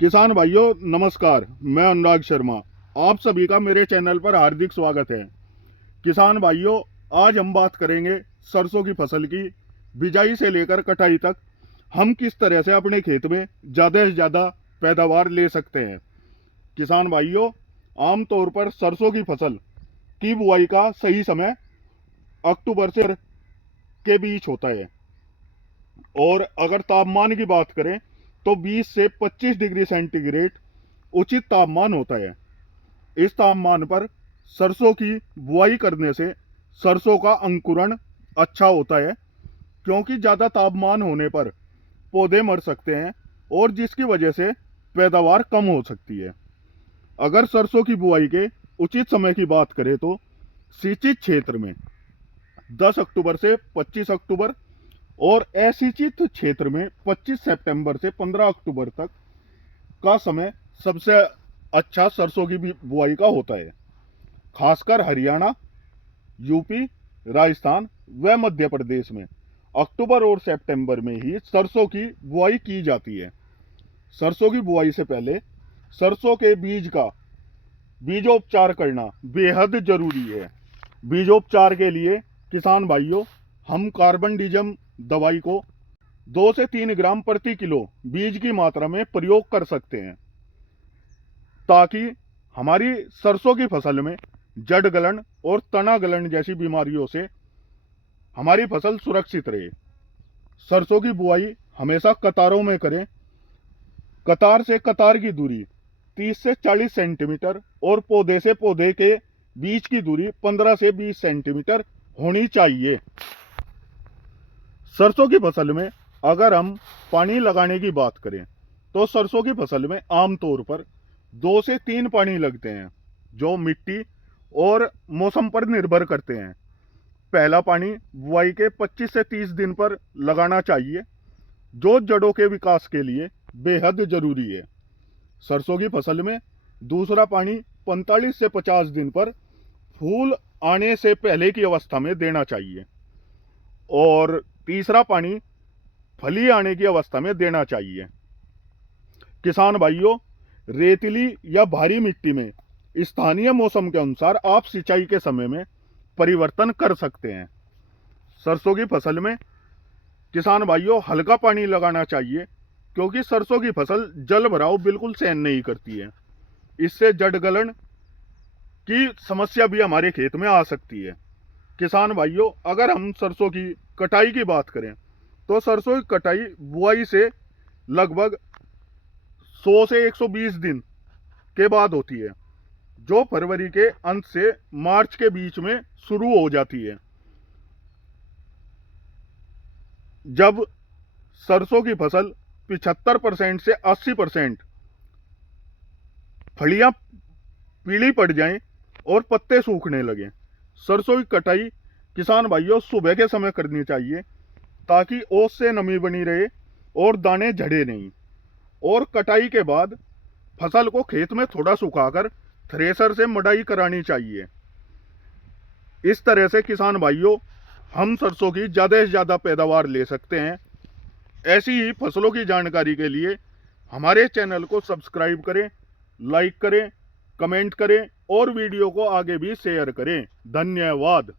किसान भाइयों नमस्कार। मैं अनुराग शर्मा। आप सभी का मेरे चैनल पर हार्दिक स्वागत है। किसान भाइयों, आज हम बात करेंगे सरसों की फसल की। बिजाई से लेकर कटाई तक हम किस तरह से अपने खेत में ज़्यादा से ज़्यादा पैदावार ले सकते हैं। किसान भाइयों, आमतौर पर सरसों की फसल की बुआई का सही समय अक्टूबर से के बीच होता है। और अगर तापमान की बात करें तो 20 से 25 डिग्री सेंटीग्रेड उचित तापमान होता है। इस तापमान पर सरसों की बुआई करने से सरसों का अंकुरण अच्छा होता है, क्योंकि ज़्यादा तापमान होने पर पौधे मर सकते हैं और जिसकी वजह से पैदावार कम हो सकती है। अगर सरसों की बुआई के उचित समय की बात करें तो सिंचित क्षेत्र में 10 अक्टूबर से 25 अक्टूबर और असिंचित क्षेत्र में 25 सितंबर से 15 अक्टूबर तक का समय सबसे अच्छा सरसों की बुआई का होता है। खासकर हरियाणा, यूपी, राजस्थान व मध्य प्रदेश में अक्टूबर और सितंबर में ही सरसों की बुआई की जाती है। सरसों की बुआई से पहले सरसों के बीज का बीजोपचार करना बेहद जरूरी है। बीजोपचार के लिए किसान भाइयों, हम कार्बनडिजम दवाई को 2 से 3 ग्राम प्रति किलो बीज की मात्रा में प्रयोग कर सकते हैं, ताकि हमारी सरसों की फसल में जड़ गलन और तना गलन जैसी बीमारियों से हमारी फसल सुरक्षित रहे। सरसों की बुआई हमेशा कतारों में करें। कतार से कतार की दूरी 30 से 40 सेंटीमीटर और पौधे से पौधे के बीच की दूरी 15 से 20 सेंटीमीटर होनी चाहिए। सरसों की फसल में अगर हम पानी लगाने की बात करें तो सरसों की फसल में आमतौर पर 2 से 3 पानी लगते हैं, जो मिट्टी और मौसम पर निर्भर करते हैं। पहला पानी बुआई के 25 से 30 दिन पर लगाना चाहिए, जो जड़ों के विकास के लिए बेहद जरूरी है। सरसों की फसल में दूसरा पानी 45 से 50 दिन पर फूल आने से पहले की अवस्था में देना चाहिए और तीसरा पानी फली आने की अवस्था में देना चाहिए। किसान भाइयों, रेतीली या भारी मिट्टी में स्थानीय मौसम के अनुसार आप सिंचाई के समय में परिवर्तन कर सकते हैं। सरसों की फसल में किसान भाइयों हल्का पानी लगाना चाहिए, क्योंकि सरसों की फसल जल भराव बिल्कुल सहन नहीं करती है। इससे जड़ गलन की समस्या भी हमारे खेत में आ सकती है। किसान भाइयों, अगर हम सरसों की कटाई की बात करें तो सरसों की कटाई बुआई से लगभग 100 से 120 दिन के बाद होती है, जो फरवरी के अंत से मार्च के बीच में शुरू हो जाती है। जब सरसों की फसल 75% से 80% फलियां पीली पड़ जाएं और पत्ते सूखने लगें, सरसों की कटाई किसान भाइयों सुबह के समय करनी चाहिए, ताकि ओस से नमी बनी रहे और दाने झड़े नहीं। और कटाई के बाद फसल को खेत में थोड़ा सुखाकर थ्रेसर से मड़ाई करानी चाहिए। इस तरह से किसान भाइयों हम सरसों की ज़्यादा से ज़्यादा पैदावार ले सकते हैं। ऐसी ही फसलों की जानकारी के लिए हमारे चैनल को सब्सक्राइब करें, लाइक करें, कमेंट करें और वीडियो को आगे भी शेयर करें। धन्यवाद।